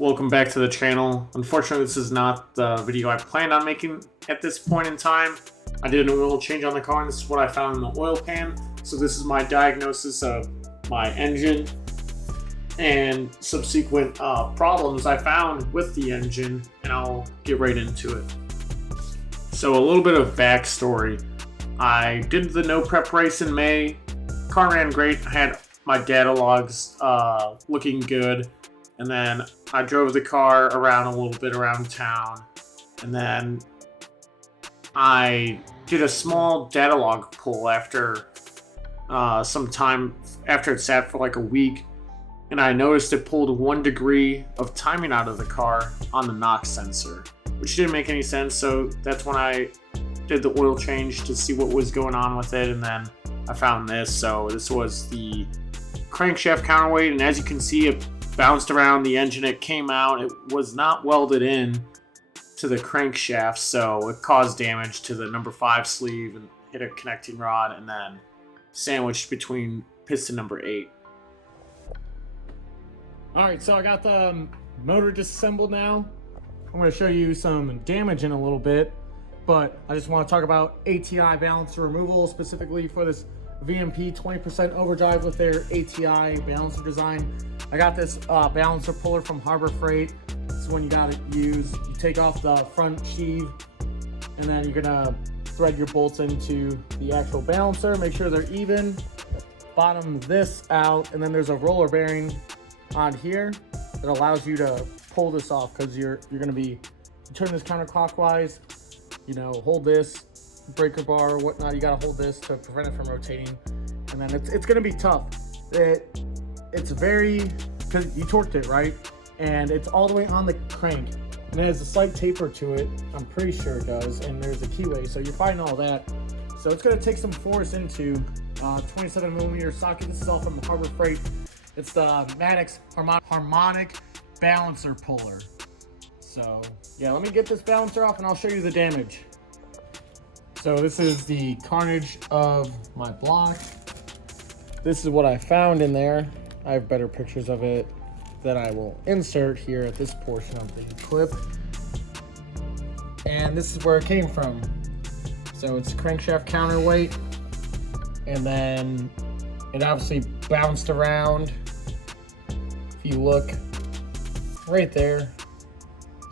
Welcome back to the channel. Unfortunately, this is not the video I planned on making at this point in time. I did an oil change on the car, and this is what I found in the oil pan. So this is my diagnosis of my engine and subsequent problems I found with the engine, and I'll get right into it. So a little bit of backstory. I did the no prep race in May. Car ran great. I had my data logs looking good. And then I drove the car around a little bit around town. And then I did a small data log pull after some time, after it sat for like a week. And I noticed it pulled 1 degree of timing out of the car on the NOx sensor, which didn't make any sense. So that's when I did the oil change to see what was going on with it. And then I found this. So this was the crankshaft counterweight. And as you can see, it bounced around the engine. It came out. It was not welded in to the crankshaft, so it caused damage to the number 5 sleeve and hit a connecting rod, and then sandwiched between piston number 8. Alright, so I got the motor disassembled now. I'm going to show you some damage in a little bit, but I just want to talk about ATI balancer removal, specifically for this VMP 20% overdrive with their ATI balancer design. I got this balancer puller from Harbor Freight. This is one you gotta use. You take off the front sheave, and then you're gonna thread your bolts into the actual balancer. Make sure they're even. Bottom this out, and then there's a roller bearing on here that allows you to pull this off, because you're gonna be, you turn this counterclockwise, you know, hold this breaker bar or whatnot. You gotta hold this to prevent it from rotating, and then it's gonna be tough. It's very, because you torqued it, right? And it's all the way on the crank, and it has a slight taper to it. I'm pretty sure it does, and there's a keyway, so you're fighting all that. So it's gonna take some force into 27mm socket. This is all from Harbor Freight. It's the Maddox harmonic balancer puller. So yeah, let me get this balancer off and I'll show you the damage. So this is the carnage of my block. This is what I found in there. I have better pictures of it that I will insert here at this portion of the clip. And this is where it came from. So it's crankshaft counterweight, and then it obviously bounced around. If you look right there,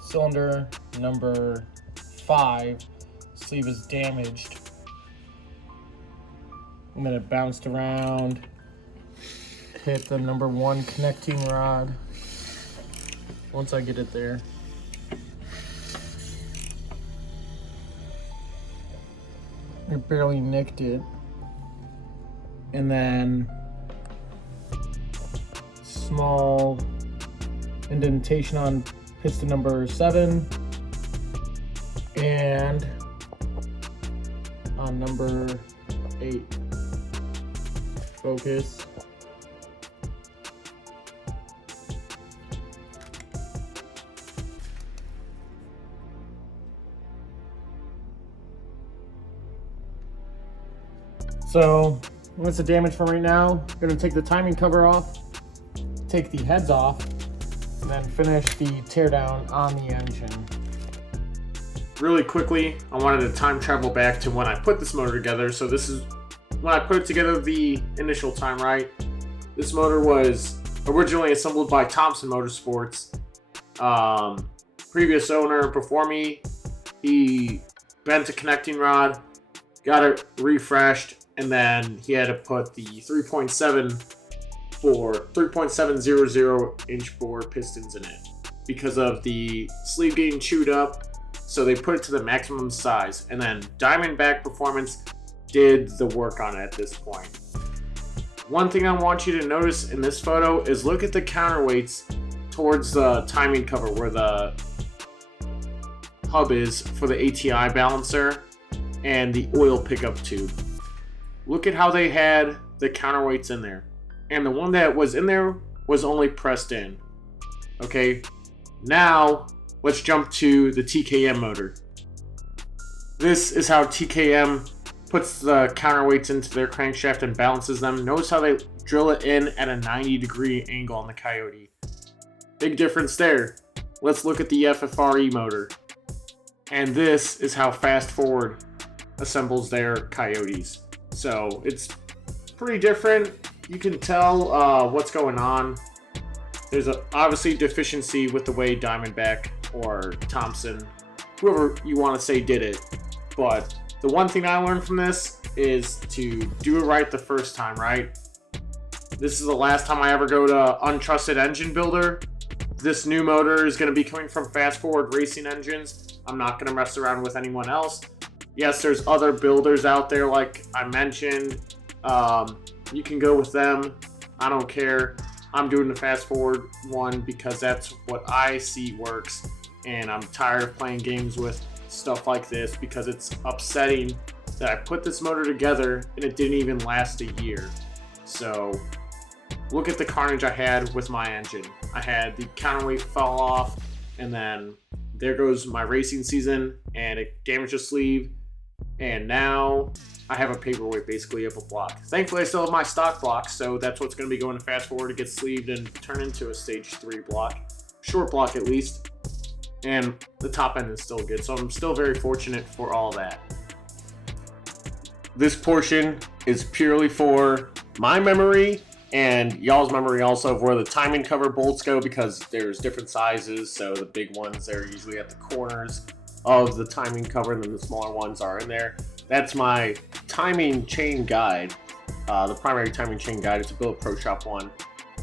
cylinder number 5 sleeve is damaged, and then it bounced around, hit the number 1 connecting rod. Once I get it there, it barely nicked it, and then small indentation on piston number 7 and on number 8. Focus. So that's the damage from right now. I'm gonna take the timing cover off, take the heads off, and then finish the teardown on the engine. Really quickly, I wanted to time travel back to when I put this motor together. So this is when I put it together the initial time, right? This motor was originally assembled by Thompson Motorsports. Previous owner before me, he bent a connecting rod, got it refreshed, and then he had to put the 3.700 inch bore pistons in it because of the sleeve getting chewed up. So they put it to the maximum size, and then Diamondback Performance did the work on it at this point. One thing I want you to notice in this photo is look at the counterweights towards the timing cover where the hub is for the ATI balancer and the oil pickup tube. Look at how they had the counterweights in there, and the one that was in there was only pressed in. Okay, now let's jump to the TKM motor. This is how TKM puts the counterweights into their crankshaft and balances them. Notice how they drill it in at a 90-degree angle on the Coyote. Big difference there. Let's look at the FFRE motor. And this is how Fast Forward assembles their Coyotes. So it's pretty different. You can tell what's going on. There's obviously deficiency with the way Diamondback or Thompson, whoever you want to say, did it. But the one thing I learned from this is to do it right the first time, right? This is the last time I ever go to Untrusted Engine Builder. This new motor is going to be coming from Fast Forward Racing Engines. I'm not going to mess around with anyone else. Yes, there's other builders out there like I mentioned. You can go with them. I don't care. I'm doing the Fast Forward one because that's what I see works. And I'm tired of playing games with stuff like this because it's upsetting that I put this motor together and it didn't even last a year. So look at the carnage I had with my engine. I had the counterweight fall off, and then there goes my racing season, and it damaged a sleeve, and now I have a paperweight basically of a block. Thankfully, I still have my stock block, so that's what's going to be going to Fast Forward to get sleeved and turn into a stage 3 block. Short block at least. And the top end is still good, so I'm still very fortunate for all that. This portion is purely for my memory and y'all's memory also of where the timing cover bolts go, because there's different sizes. So the big ones are usually at the corners of the timing cover, and then the smaller ones are in there. That's my timing chain guide, the primary timing chain guide. It's a Build Pro Shop one.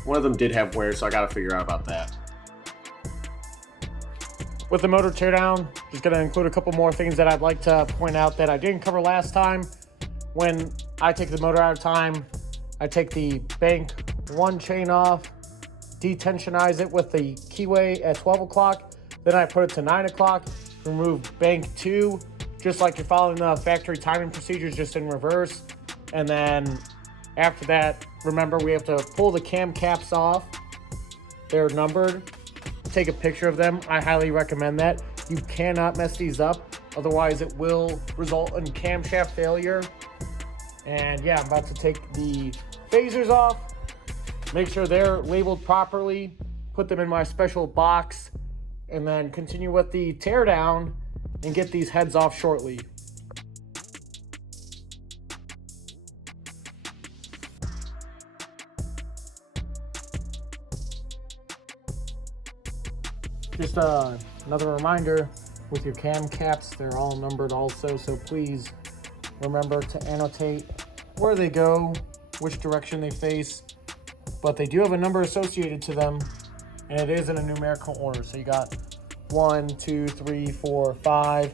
One of them did have wear, so I got to figure out about that. With the motor teardown, just going to include a couple more things that I'd like to point out that I didn't cover last time. When I take the motor out of time, I take the bank 1 chain off, detensionize it with the keyway at 12 o'clock. Then I put it to 9 o'clock, remove bank 2, just like you're following the factory timing procedures, just in reverse. And then after that, remember we have to pull the cam caps off. They're numbered. Take a picture of them. I highly recommend that. You cannot mess these up, otherwise it will result in camshaft failure. And yeah, I'm about to take the phasers off, make sure they're labeled properly, put them in my special box, and then continue with the teardown and get these heads off shortly. Just another reminder, with your cam caps, they're all numbered also, so please remember to annotate where they go, which direction they face, but they do have a number associated to them, and it is in a numerical order. So you got 1, 2, 3, 4, 5,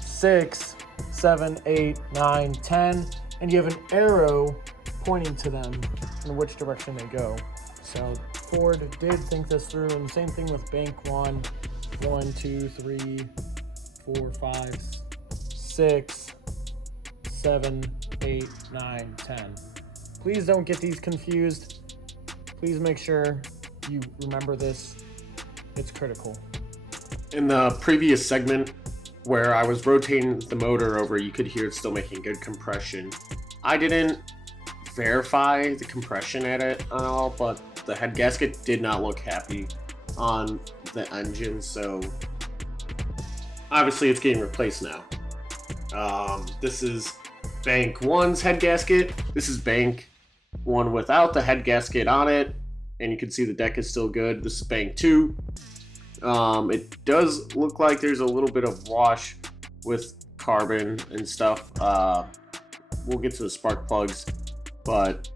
6, 7, 8, 9, 10, and you have an arrow pointing to them in which direction they go. So Ford did think this through, and the same thing with bank 1, 1, 2, 3, 4, 5, 6, 7, 8, 9, 10. Please don't get these confused. Please make sure you remember this. It's critical. In the previous segment where I was rotating the motor over, you could hear it still making good compression. I didn't verify the compression at it at all, but the head gasket did not look happy on the engine, so obviously it's getting replaced now. This is bank 1's head gasket. This is bank 1 without the head gasket on it, and you can see the deck is still good. This is bank 2. It does look like there's a little bit of wash with carbon and stuff. We'll get to the spark plugs, but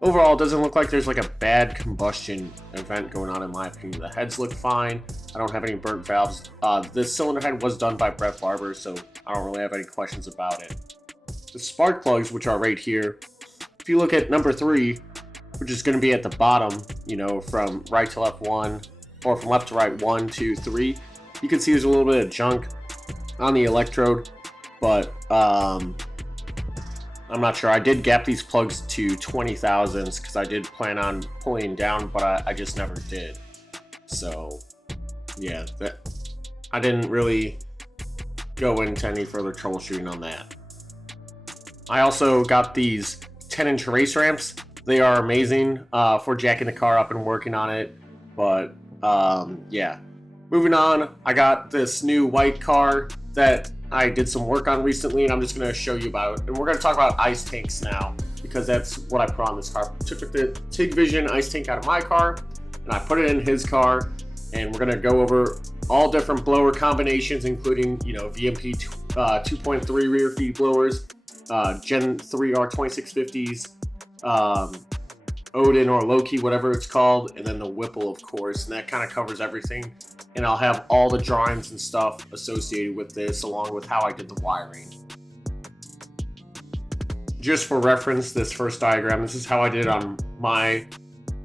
overall it doesn't look like there's like a bad combustion event going on, in my opinion. The heads look fine. I don't have any burnt valves. This cylinder head was done by Brett Barber, so I don't really have any questions about it. The spark plugs, which are right here, if you look at number 3, which is going to be at the bottom, you know, from right to left 1, or from left to right 1, 2, 3, you can see there's a little bit of junk on the electrode, but I'm not sure. I did gap these plugs to 20 thousandths because I did plan on pulling down, but I just never did. So yeah, I didn't really go into any further troubleshooting on that. I also got these 10-inch race ramps. They are amazing for jacking the car up and working on it. But yeah. Moving on, I got this new white car that I did some work on recently, and I'm just going to show you about it. And we're going to talk about ice tanks now, because that's what I put on this car. I took the TIG Vision ice tank out of my car, and I put it in his car, and we're going to go over all different blower combinations, including, VMP 2.3 rear feed blowers, Gen 3 R2650s, Odin or Loki, whatever it's called, and then the Whipple, of course, and that kind of covers everything. And I'll have all the drawings and stuff associated with this, along with how I did the wiring. Just for reference, this first diagram, this is how I did it on my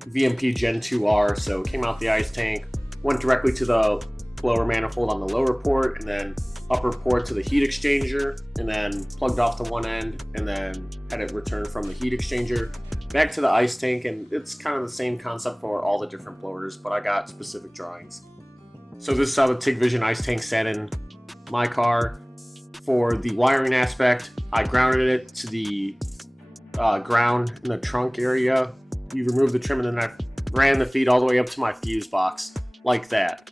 VMP Gen 2R. So it came out the ice tank, went directly to the blower manifold on the lower port, and then upper port to the heat exchanger, and then plugged off the one end, and then had it returned from the heat exchanger back to the ice tank. And it's kind of the same concept for all the different blowers, but I got specific drawings. So this is how the TIG Vision ice tank sat in my car. For the wiring aspect, I grounded it to the ground in the trunk area. You remove the trim, and then I ran the feed all the way up to my fuse box, like that.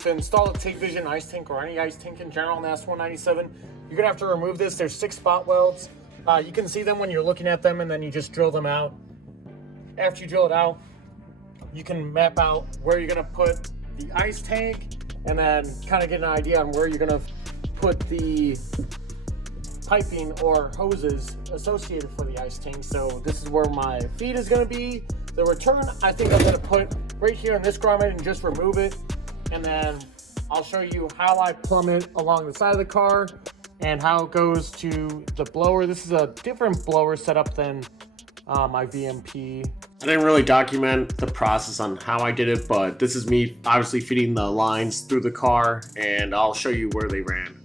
To install a TIG Vision ice tank, or any ice tank in general in the S197, you're going to have to remove this. There's 6 spot welds. You can see them when you're looking at them, and then you just drill them out. After you drill it out, you can map out where you're going to put the ice tank, and then kind of get an idea on where you're going to put the piping or hoses associated for the ice tank. So this is where my feed is going to be. The return, I think I'm going to put right here in this grommet and just remove it. And then I'll show you how I plumb it along the side of the car and how it goes to the blower. This is a different blower setup than my VMP. I didn't really document the process on how I did it, but this is me obviously feeding the lines through the car, and I'll show you where they ran.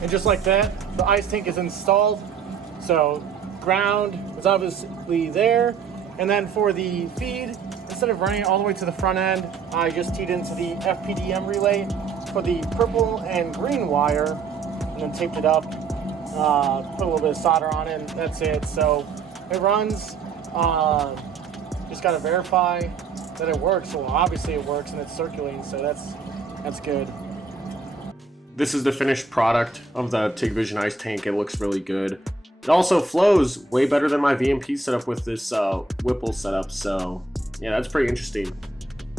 And just like that, the ice tank is installed. So ground is obviously there. And then for the feed, instead of running it all the way to the front end, I just teed into the FPDM relay for the purple and green wire, and then taped it up, put a little bit of solder on it, and that's it. So it runs, just gotta verify that it works. Well, obviously it works and it's circulating, so that's good. This is the finished product of the TIG Vision ice tank. It looks really good. It also flows way better than my VMP setup with this Whipple setup. So yeah, that's pretty interesting.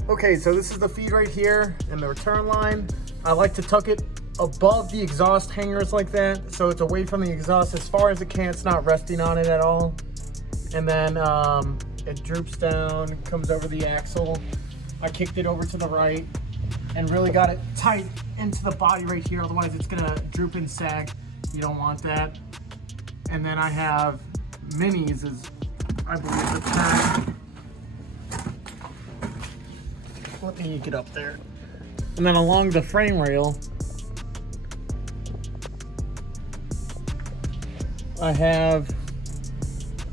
Okay, so this is the feed right here and the return line. I like to tuck it above the exhaust hangers like that, so it's away from the exhaust as far as it can. It's not resting on it at all. And then it droops down, comes over the axle. I kicked it over to the right and really got it tight into the body right here, otherwise it's gonna droop and sag. You don't want that. And then I have minis, is I believe the term. Let me get up there. And then along the frame rail, I have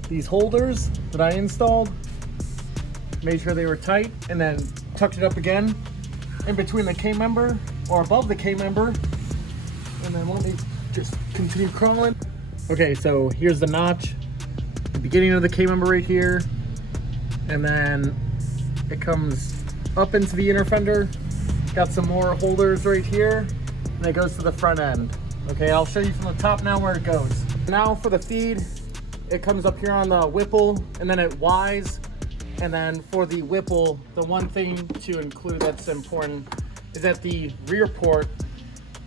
these holders that I installed, made sure they were tight, and then tucked it up again in between the K-member or above the K-member. And then let me just continue crawling. Okay, so here's the notch, the beginning of the K-member right here, and then it comes up into the inner fender. Got some more holders right here, and it goes to the front end. Okay, I'll show you from the top now where it goes. Now for the feed, it comes up here on the Whipple, and then it Ys. And then for the Whipple, the one thing to include that's important is that the rear port,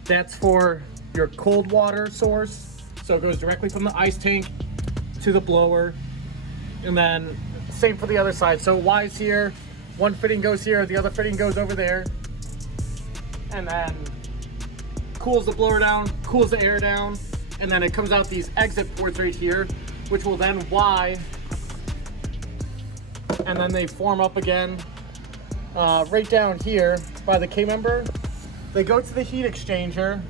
that's for your cold water source. So it goes directly from the ice tank to the blower. And then same for the other side. So Ys here, one fitting goes here, the other fitting goes over there. And then cools the blower down, cools the air down, and then it comes out these exit ports right here, which will then Y, and then they form up again right down here by the K-member. They go to the heat exchanger,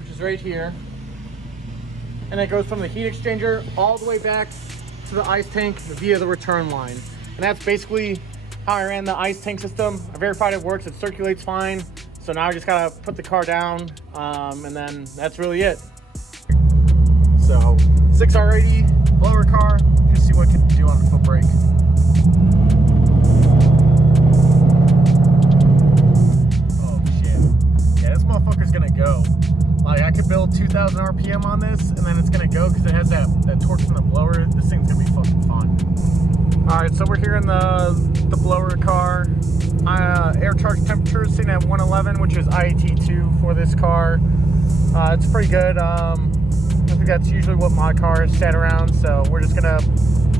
which is right here, and it goes from the heat exchanger all the way back to the ice tank via the return line. And that's basically how I ran the ice tank system. I verified it works, it circulates fine. So now I just gotta put the car down, and then that's really it. So 6R80 blower car, just see what it can do on the foot brake. Oh shit, yeah, this motherfucker's gonna go. Like, I could build 2,000 RPM on this, and then it's gonna go because it has that torque from the blower. This thing's gonna be fucking fun. All right, so we're here in the blower car. Air charge temperature is sitting at 111, which is IAT2 for this car. It's pretty good. I think that's usually what my car is set around, so we're just gonna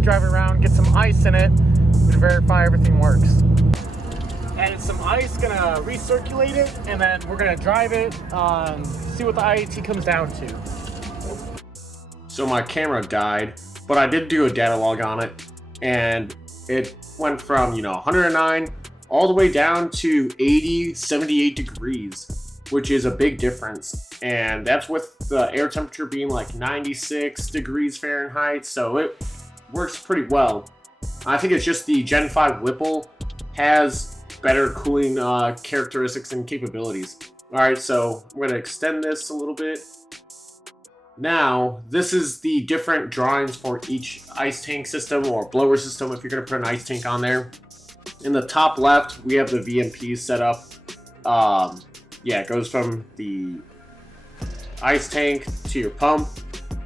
drive it around, get some ice in it, and verify everything works. Added some ice, gonna recirculate it, and then we're gonna drive it, see what the IAT comes down to. So my camera died, but I did do a data log on it, and it went from 109 all the way down to 80, 78 degrees, which is a big difference. And that's with the air temperature being like 96 degrees Fahrenheit, so it works pretty well. I think it's just the Gen 5 Whipple has better cooling characteristics and capabilities. All right, so I'm gonna extend this a little bit. Now, this is the different drawings for each ice tank system or blower system if you're gonna put an ice tank on there. In the top left, we have the VMP set up. Yeah, it goes from the ice tank to your pump,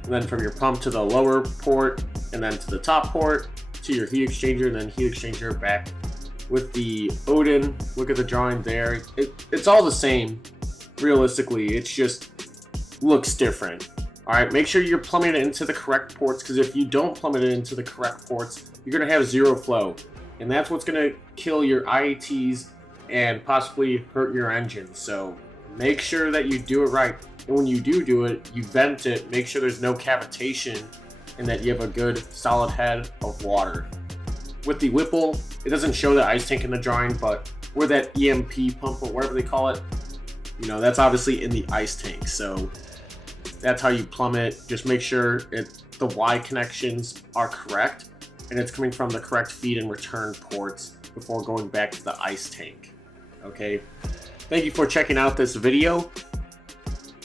and then from your pump to the lower port, and then to the top port, to your heat exchanger, and then heat exchanger back with the Odin. Look at the drawing there. It's all the same, realistically. It's just looks different. All right, make sure you're plumbing it into the correct ports, because if you don't plumb it into the correct ports, you're gonna have zero flow. And that's what's gonna kill your IATs and possibly hurt your engine. So make sure that you do it right. And when you do it, you vent it, make sure there's no cavitation, and that you have a good solid head of water. With the Whipple, it doesn't show the ice tank in the drawing, but where that EMP pump or whatever they call it, that's obviously in the ice tank. So that's how you plumb it. Just make sure the Y connections are correct and it's coming from the correct feed and return ports before going back to the ice tank. Okay, thank you for checking out this video.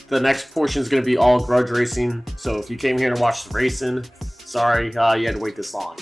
The next portion is going to be all Grudge racing, so if you came here to watch the racing, sorry you had to wait this long.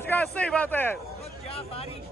what you gotta say about that? Good job, buddy.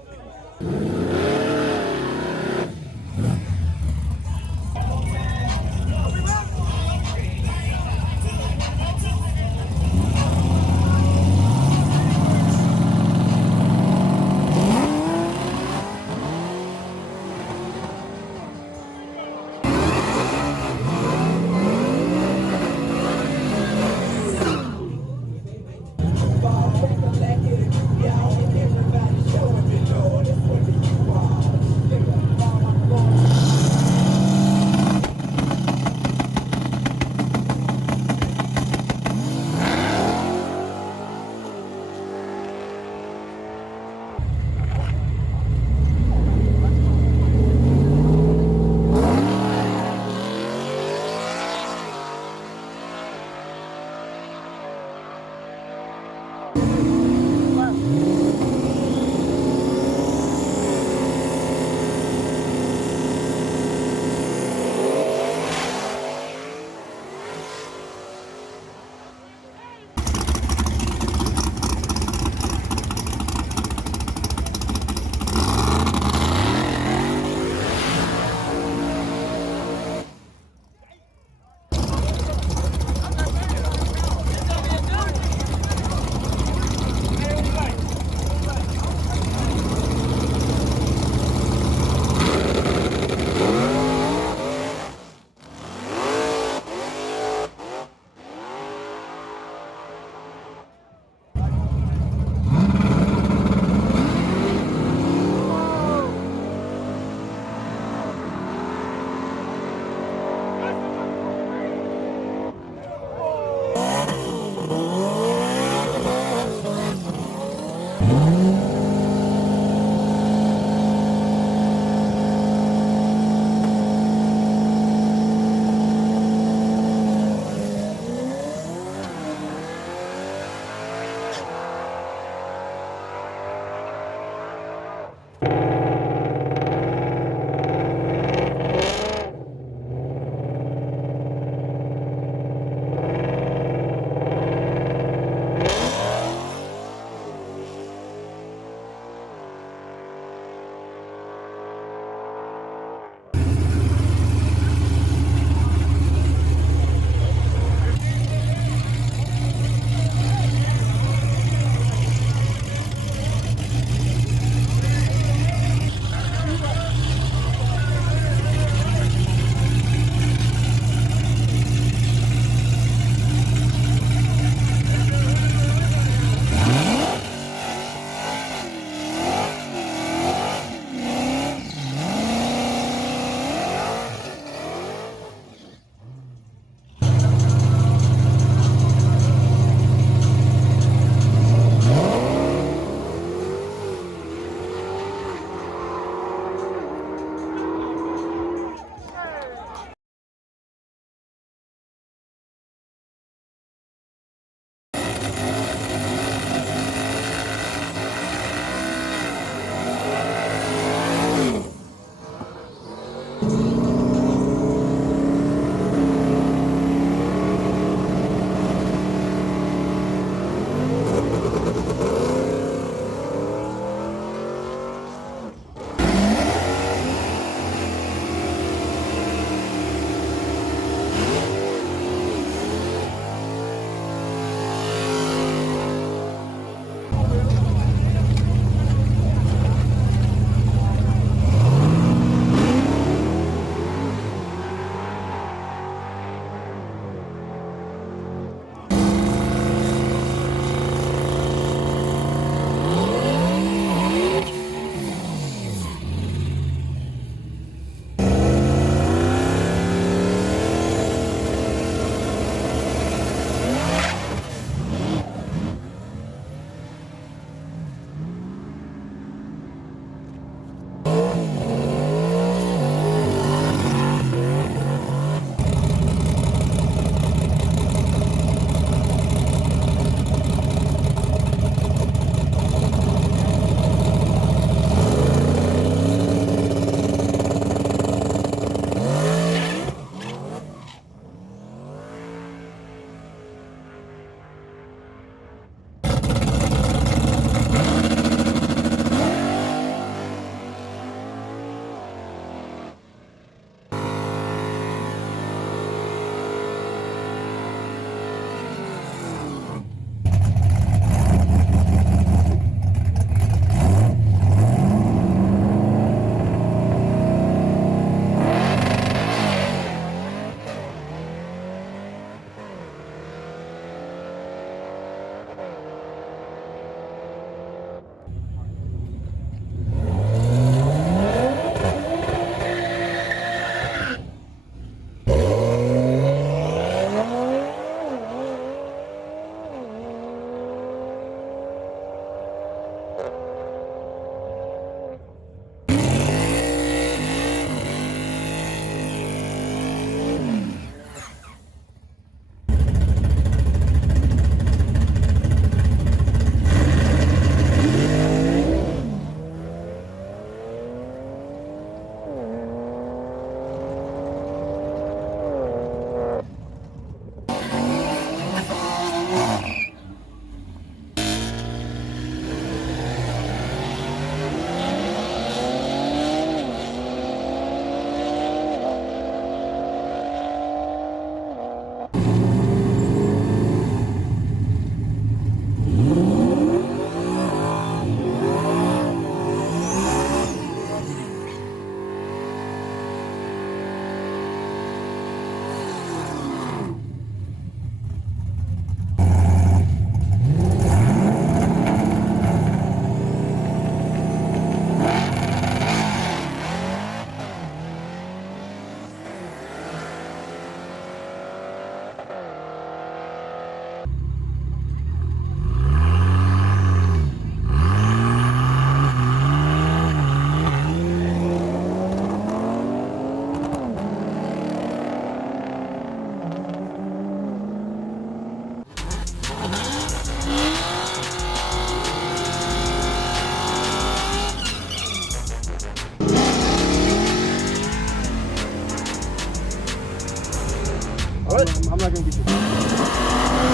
I'm not gonna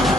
be.